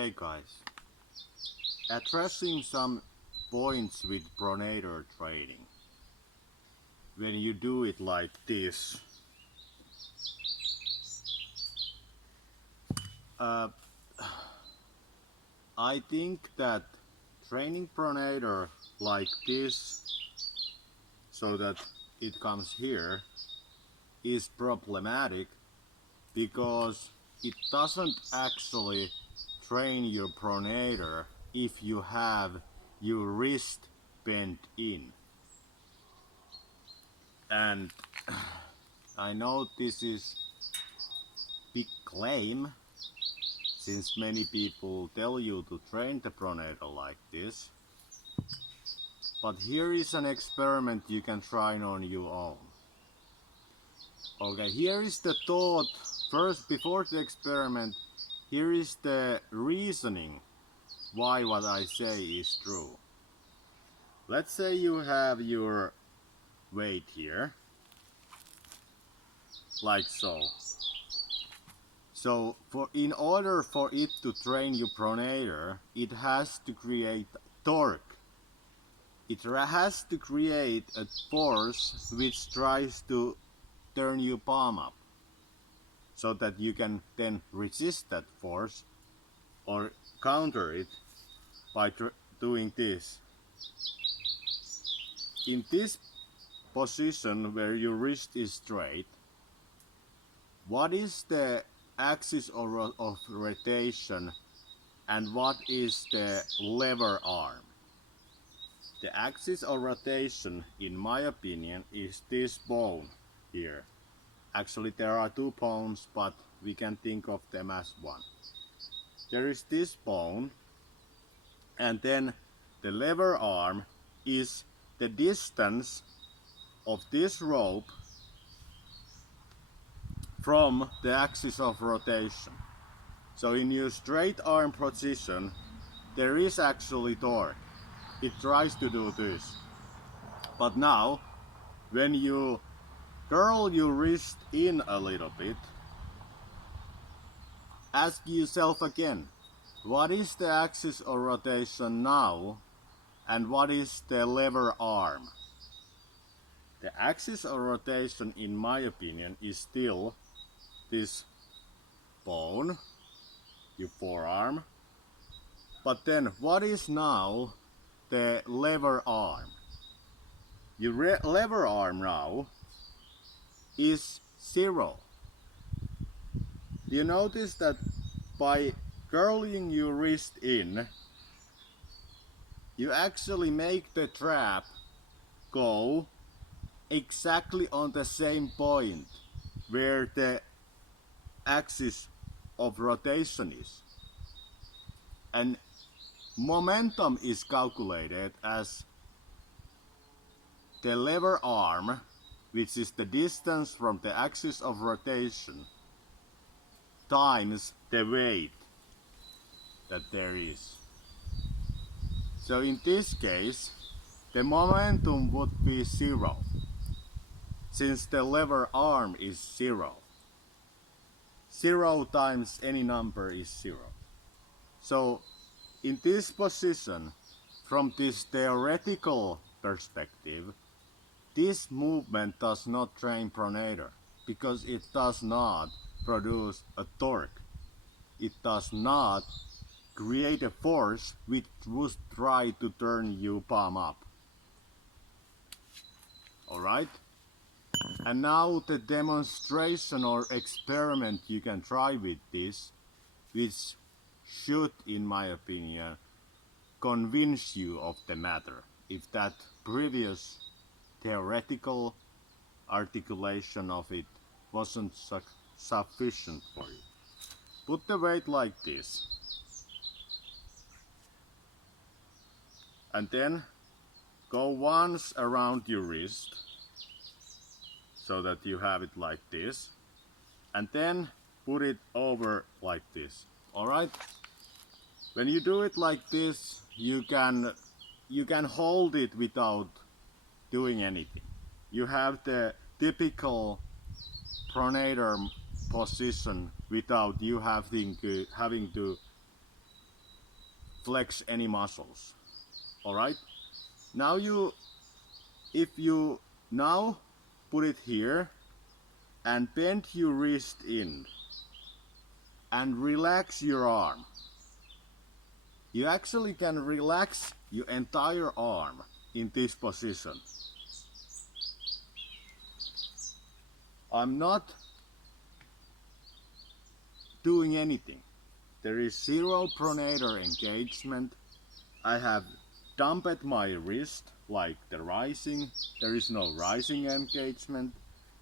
Hey guys, addressing some points with pronator training. When you do it like this, uh, I think that training pronator like this so that it comes here is problematic because it doesn't actually train your pronator if you have your wrist bent in. And I know this is big claim since many people tell you to train the pronator like this, but here is an experiment you can try on your own. Okay, here is the thought. First, before the experiment, here is the reasoning why what I say is true. Let's say you have your weight here, like so. So in order for it to train your pronator, it has to create torque. It has to create a force which tries to turn your palm up, so that you can then resist that force or counter it by doing this. In this position where your wrist is straight, what is the axis of rotation and what is the lever arm? The axis of rotation, in my opinion, is this bone here. Actually, there are two bones, but we can think of them as one. There is this bone, and then the lever arm is the distance of this rope from the axis of rotation. So in your straight arm position, there is actually torque. It tries to do this. But now, when you curl your wrist in a little bit, ask yourself again, what is the axis of rotation now and what is the lever arm? The axis of rotation, in my opinion, is still this bone, your forearm. But then what is now the lever arm? Your lever arm now is 0. Do you notice that by curling your wrist in, you actually make the trap go exactly on the same point where the axis of rotation is. And momentum is calculated as the lever arm, which is the distance from the axis of rotation, times the weight that there is. So in this case, the momentum would be 0, since the lever arm is 0. 0 times any number is 0. So in this position, from this theoretical perspective, this movement does not train pronator because it does not produce a torque. It does not create a force which would try to turn your palm up. Alright? And now the demonstration or experiment you can try with this, which should, in my opinion, convince you of the matter, if that previous theoretical articulation of it wasn't sufficient for you. Put the weight like this, and then go once around your wrist so that you have it like this, and then put it over like this. Alright? When you do it like this, you can hold it without doing anything. You have the typical pronator position without you having to flex any muscles. Alright? Now if you now put it here and bend your wrist in and relax your arm. You actually can relax your entire arm in this position. I'm not doing anything. There is zero pronator engagement. I have dumped my wrist like the rising. There is no rising engagement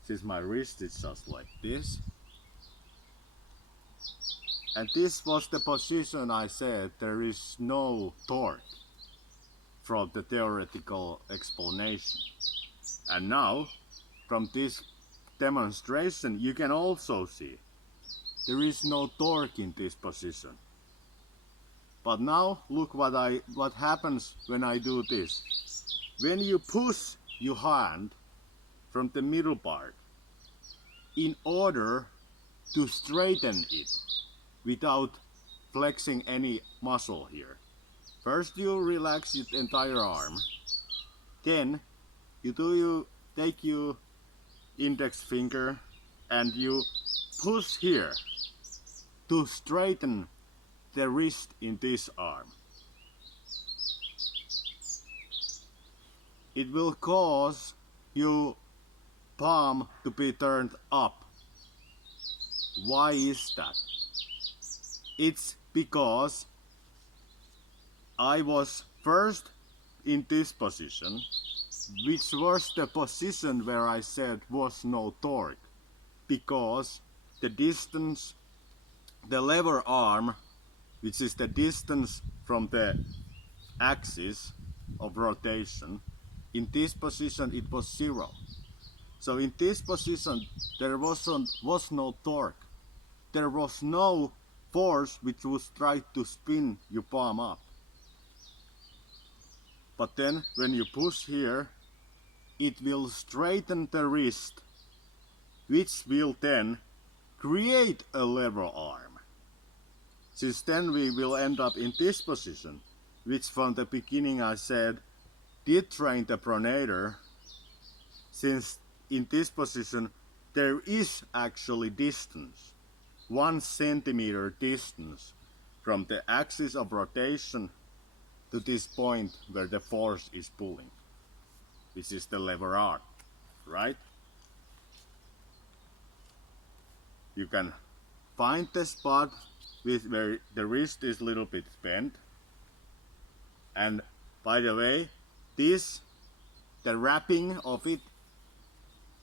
since my wrist is just like this. And this was the position I said there is no torque from the theoretical explanation. And now from this demonstration you can also see there is no torque in this position. But now look what happens when I do this. When you push your hand from the middle part in order to straighten it without flexing any muscle here. First you relax your entire arm, then you take your index finger and you push here to straighten the wrist in this arm. It will cause your palm to be turned up. Why is that? It's because I was first in this position, which was the position where I said was no torque, because the distance, the lever arm, which is the distance from the axis of rotation, in this position it was 0. So in this position there was no torque. There was no force which would try to spin your palm up. But then when you push here, it will straighten the wrist, which will then create a lever arm. Since then we will end up in this position, which from the beginning I said did train the pronator, since in this position there is actually distance. 1 centimeter distance from the axis of rotation to this point where the force is pulling. This is the lever arm, right? You can find the spot where the wrist is a little bit bent. And by the way, the wrapping of it,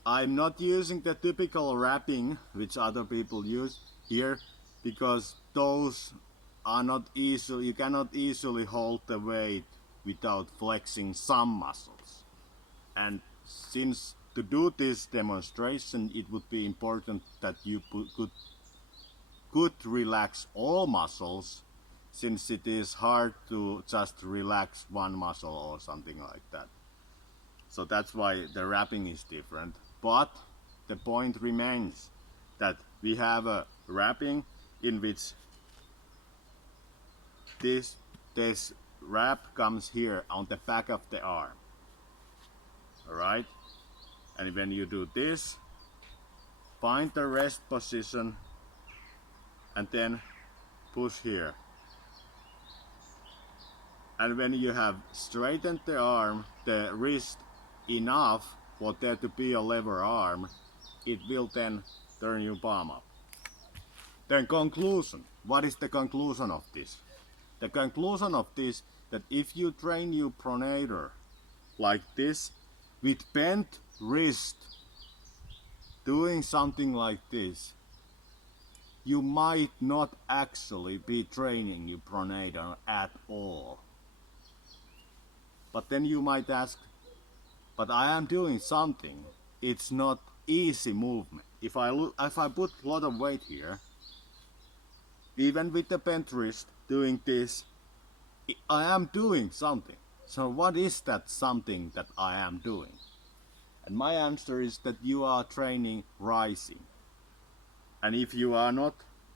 I'm not using the typical wrapping which other people use here, because those are not easily, you cannot easily hold the weight without flexing some muscles. And since to do this demonstration it would be important that you could relax all muscles, since it is hard to just relax one muscle or something like that. So that's why the wrapping is different. But the point remains that we have a wrapping in which this wrap comes here on the back of the arm. Alright? And when you do this, find the rest position and then push here. And when you have straightened the arm, the wrist enough for there to be a lever arm, it will then turn your palm up. Then conclusion. What is the conclusion of this? The conclusion of this, that if you train your pronator like this, with bent wrist, doing something like this, you might not actually be training your pronator at all. But then you might ask, but I am doing something. It's not easy movement. If I put a lot of weight here, even with the bent wrist doing this, I am doing something. So what is that something that I am doing? And my answer is that you are training rising. And if you are not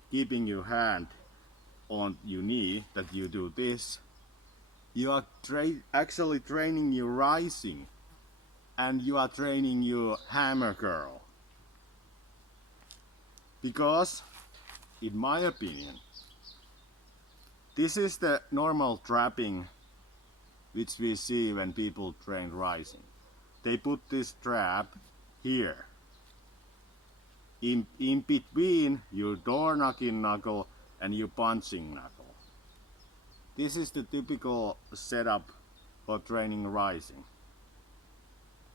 keeping your hand on your knee that you do this, you are actually training your rising, and you are training your hammer curl. Because, in my opinion, this is the normal trapping which we see when people train rising. They put this trap here, in between your door knocking knuckle and your punching knuckle. This is the typical setup for training rising.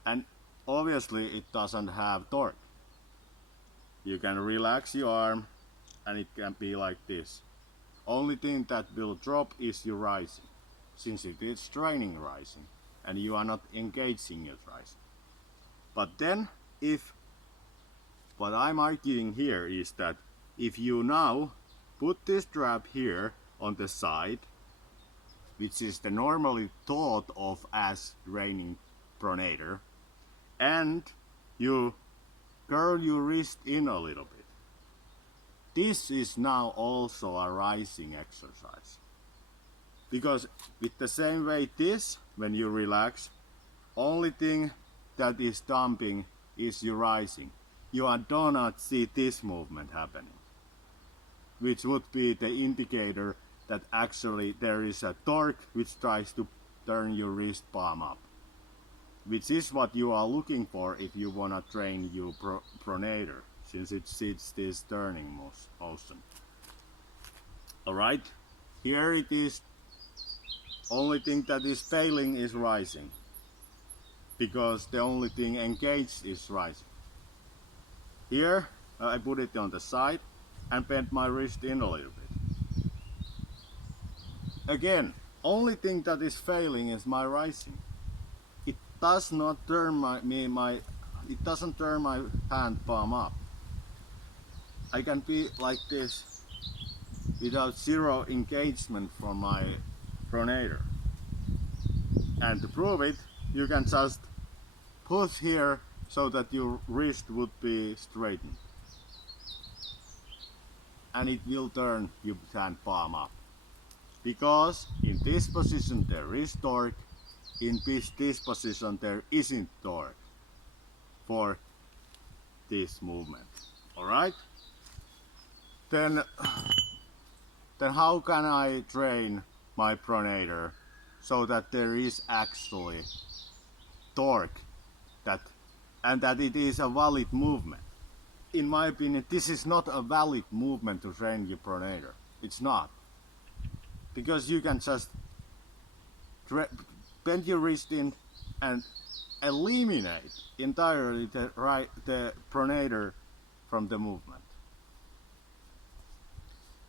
And obviously it doesn't have torque. You can relax your arm and it can be like this. Only thing that will drop is your rising, since it is training rising and you are not engaging your rising. But then, what I'm arguing here is that if you now put this trap here on the side, which is the normally thought of as training pronator, and you curl your wrist in a little bit, this is now also a rising exercise. Because with the same way this, when you relax, only thing that is dumping is your rising. You do not see this movement happening, which would be the indicator that actually there is a torque which tries to turn your wrist palm up, which is what you are looking for if you want to train your pronator, since it sees this turning motion. Alright, here it is. Only thing that is failing is rising, because the only thing engaged is rising. Here I put it on the side and bent my wrist in a little bit. Again, only thing that is failing is my rising. It does not turn it doesn't turn my hand palm up. I can be like this without zero engagement from my pronator. And to prove it, you can just push here so that your wrist would be straightened. And it will turn your hand palm up. Because in this position there is torque, in this position there isn't torque for this movement. Alright? Then how can I train my pronator so that there is actually torque and that it is a valid movement? In my opinion, this is not a valid movement to train your pronator. It's not. Because you can just bend your wrist in and eliminate entirely the pronator from the movement.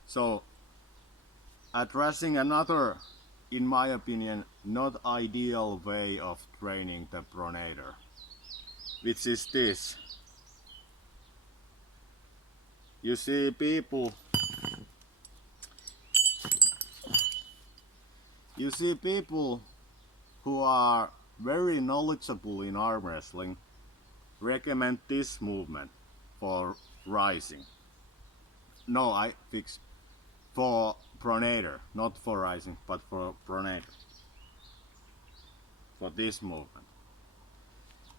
So, addressing another, in my opinion, not ideal way of training the pronator, which is this. You see people who are very knowledgeable in arm wrestling recommend this movement for rising. No, for pronator, not for rising, but for pronator. For this movement.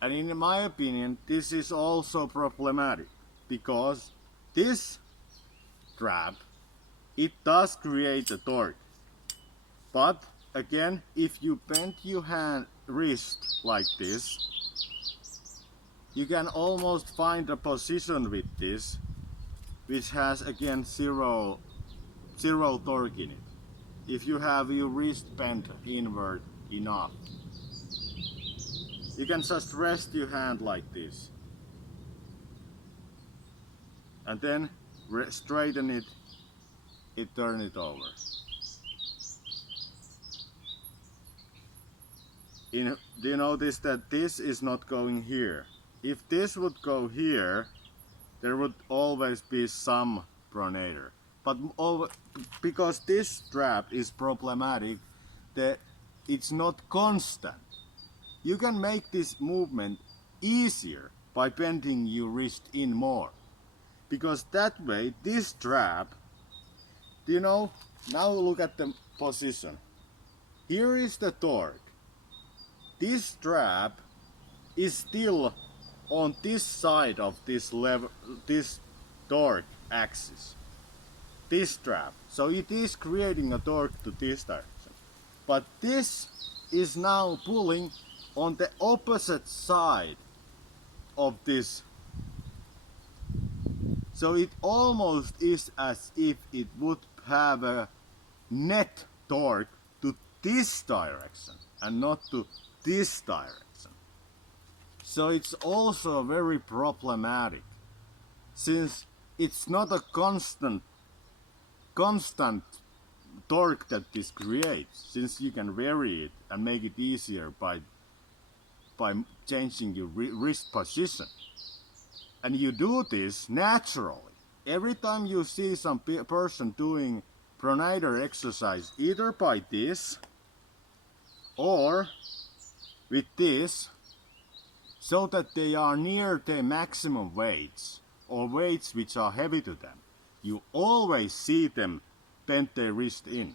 And in my opinion, this is also problematic, because this trap, it does create a torque. But again, if you bend your wrist like this, you can almost find a position with this which has again zero torque in it. If you have your wrist bent inward enough, you can just rest your hand like this and then straighten it, turn it over. Do you notice that this is not going here? If this would go here, there would always be some pronator. But because this strap is problematic, it's not constant. You can make this movement easier by bending your wrist in more. Because that way, this strap Do you know? Now look at the position. Here is the torque. This strap is still on this side of this lever, this torque axis. This strap. So it is creating a torque to this direction. But this is now pulling on the opposite side of this. So it almost is as if it would have a net torque to this direction and not to this direction. So it's also very problematic, since it's not a constant torque that this creates, since you can vary it and make it easier by changing your wrist position. And you do this naturally. Every time you see some person doing pronator exercise, either by this or with this, so that they are near their maximum weights or weights which are heavy to them, you always see them bend their wrist in.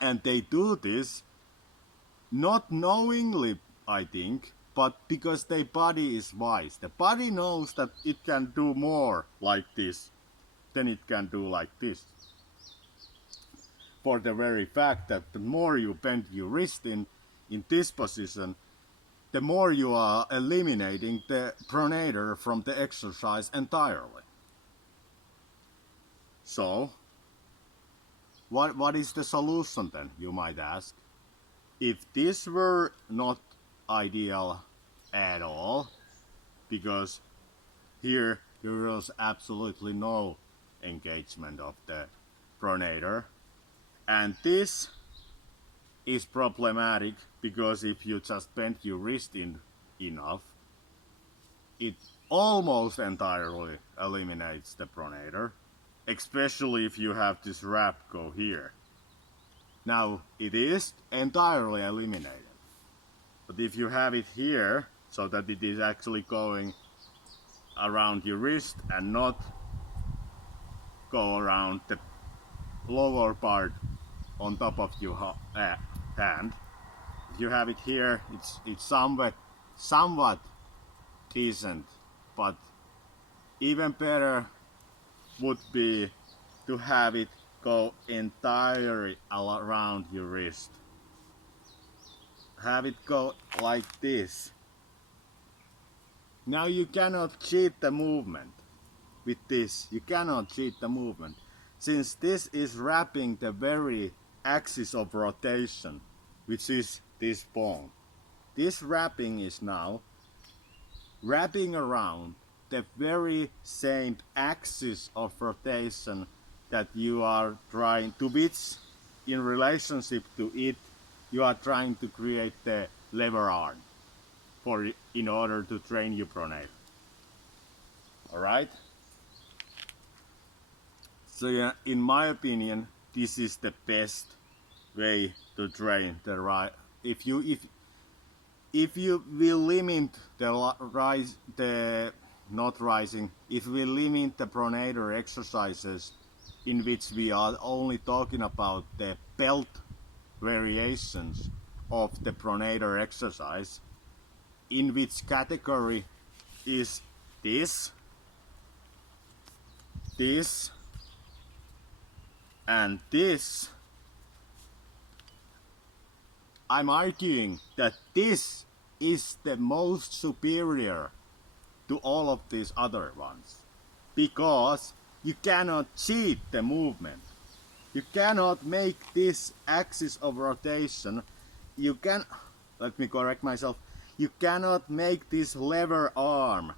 And they do this not knowingly, I think, but because their body is wise. The body knows that it can do more like this than it can do like this. For the very fact that the more you bend your wrist in this position, the more you are eliminating the pronator from the exercise entirely. So, what is the solution then, you might ask? If this were not ideal at all, because here there is absolutely no engagement of the pronator, and this is problematic because if you just bend your wrist in enough, it almost entirely eliminates the pronator, especially if you have this wrap go here. Now it is entirely eliminated. But if you have it here, so that it is actually going around your wrist and not go around the lower part on top of your hand, if you have it here, it's somewhat decent. But even better would be to have it go entirely around your wrist. Have it go like this. Now you cannot cheat the movement with this. You cannot cheat the movement, since this is wrapping the very axis of rotation, which is this bone. This wrapping is now wrapping around the very same axis of rotation that you are trying to, which in relationship to it you are trying to create the lever arm in order to train your pronator. Alright? So yeah, in my opinion, this is the best way to train the right. If you will limit if we limit the pronator exercises in which we are only talking about the belt variations of the pronator exercise, in which category is this, and this, I'm arguing that this is the most superior to all of these other ones, because you cannot cheat the movement. You cannot make this axis of rotation, let me correct myself, you cannot make this lever arm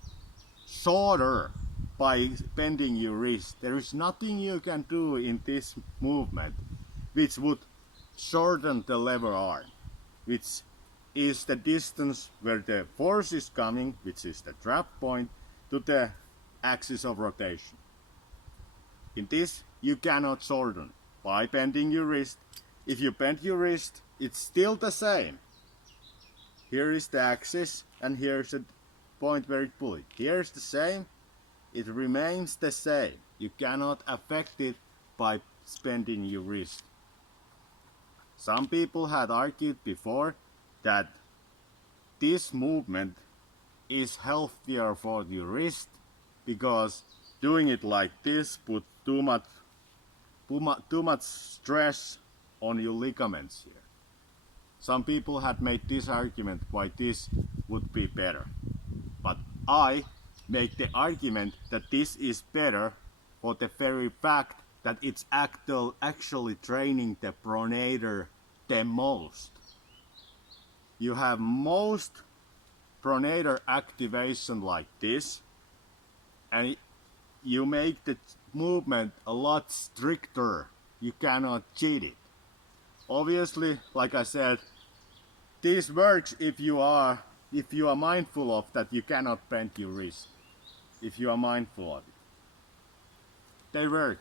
shorter by bending your wrist. There is nothing you can do in this movement which would shorten the lever arm, which is the distance where the force is coming, which is the trap point, to the axis of rotation. In this, you cannot shorten by bending your wrist. If you bend your wrist, it's still the same. Here is the axis, and here's the point where it pulls. Here's the same. It remains the same. You cannot affect it by bending your wrist. Some people had argued before that this movement is healthier for your wrist because doing it like this put too much stress on your ligaments here. Some people had made this argument why this would be better. But I make the argument that this is better for the very fact that it's actually training the pronator the most. You have most pronator activation like this, and you make the movement a lot stricter. You cannot cheat it. Obviously, like I said, this works if you are mindful of that you cannot bend your wrist. If you are mindful of it, they work.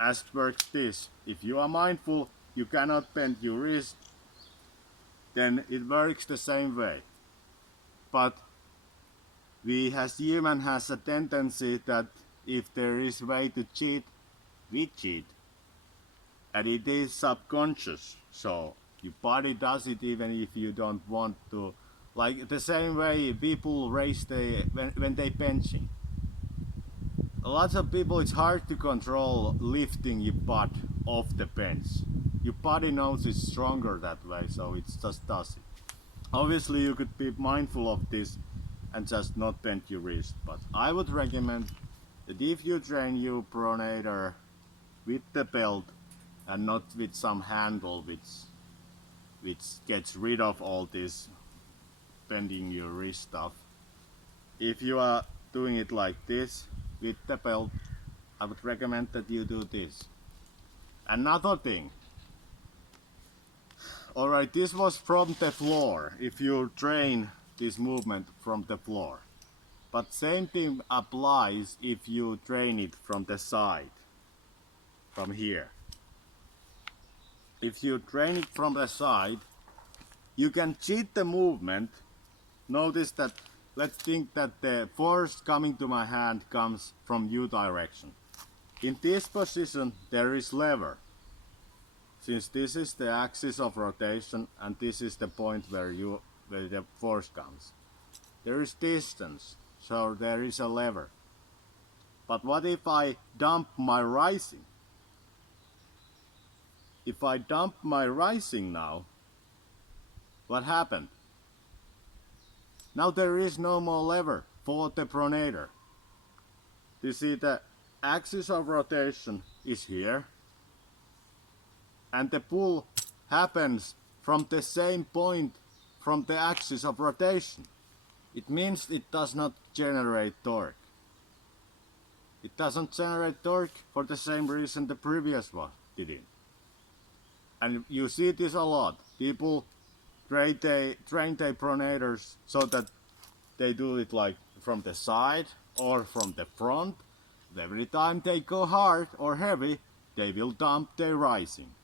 As works this. If you are mindful, you cannot bend your wrist, then it works the same way. But we as human has a tendency that if there is a way to cheat, we cheat. And it is subconscious, so your body does it even if you don't want to. Like the same way people raise when they benching. A lot of people, it's hard to control lifting your butt off the bench. Your body knows it's stronger that way, so it just does it. Obviously you could be mindful of this and just not bend your wrist, but I would recommend that if you train your pronator with the belt and not with some handle which gets rid of all this bending your wrist stuff. If you are doing it like this with the belt, I would recommend that you do this. Another thing. Alright, this was from the floor, if you train this movement from the floor. But same thing applies if you train it from the side, from here. If you train it from the side, you can cheat the movement. Notice that, let's think that the force coming to my hand comes from U direction. In this position there is lever. Since this is the axis of rotation and this is the point where the force comes. There is distance, so there is a lever. But what if I dump my rising? If I dump my rising now, what happened? Now there is no more lever for the pronator. You see the axis of rotation is here, and the pull happens from the same point from the axis of rotation. It means it does not generate torque. It doesn't generate torque for the same reason the previous one didn't. And you see this a lot. People train their pronators so that they do it like from the side or from the front. Every time they go hard or heavy, they will dump their rising.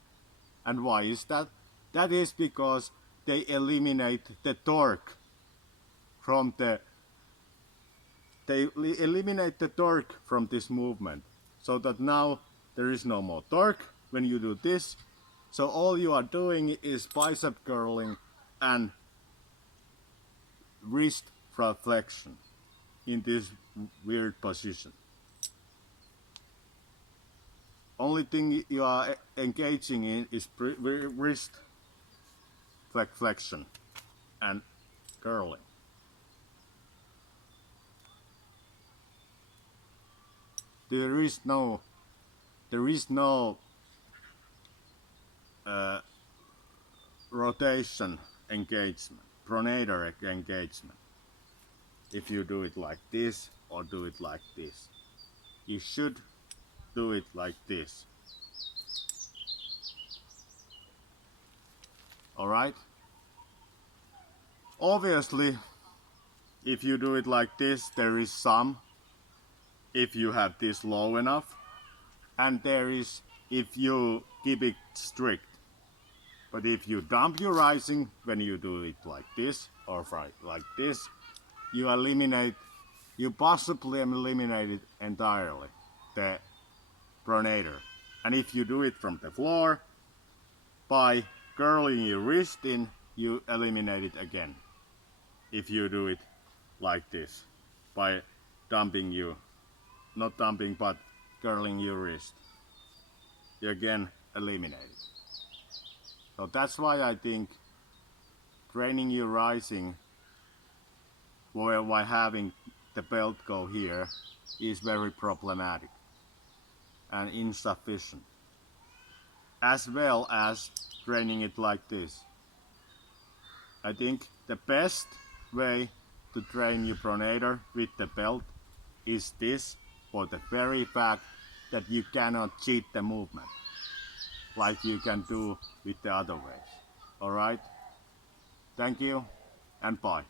And why is that? That is because they eliminate the torque from this movement, so that now there is no more torque when you do this. So all you are doing is bicep curling and wrist flexion in this weird position. Only thing you are engaging in is wrist flexion and curling. There is no rotation engagement, pronator engagement. If you do it like this or do it like this, you should do it like this. Alright? Obviously, if you do it like this, there is some, if you have this low enough, and there is if you keep it strict. But if you dump your rising when you do it like this or like this, you possibly eliminate it entirely, the pronator. And if you do it from the floor, by curling your wrist in, you eliminate it again. If you do it like this, by dumping you, not dumping but curling your wrist, you again eliminate it. So that's why I think training your rising while having the belt go here is very problematic and insufficient, as well as training it like this. I think the best way to train your pronator with the belt is this, for the very fact that you cannot cheat the movement like you can do with the other ways. Alright? Thank you and bye.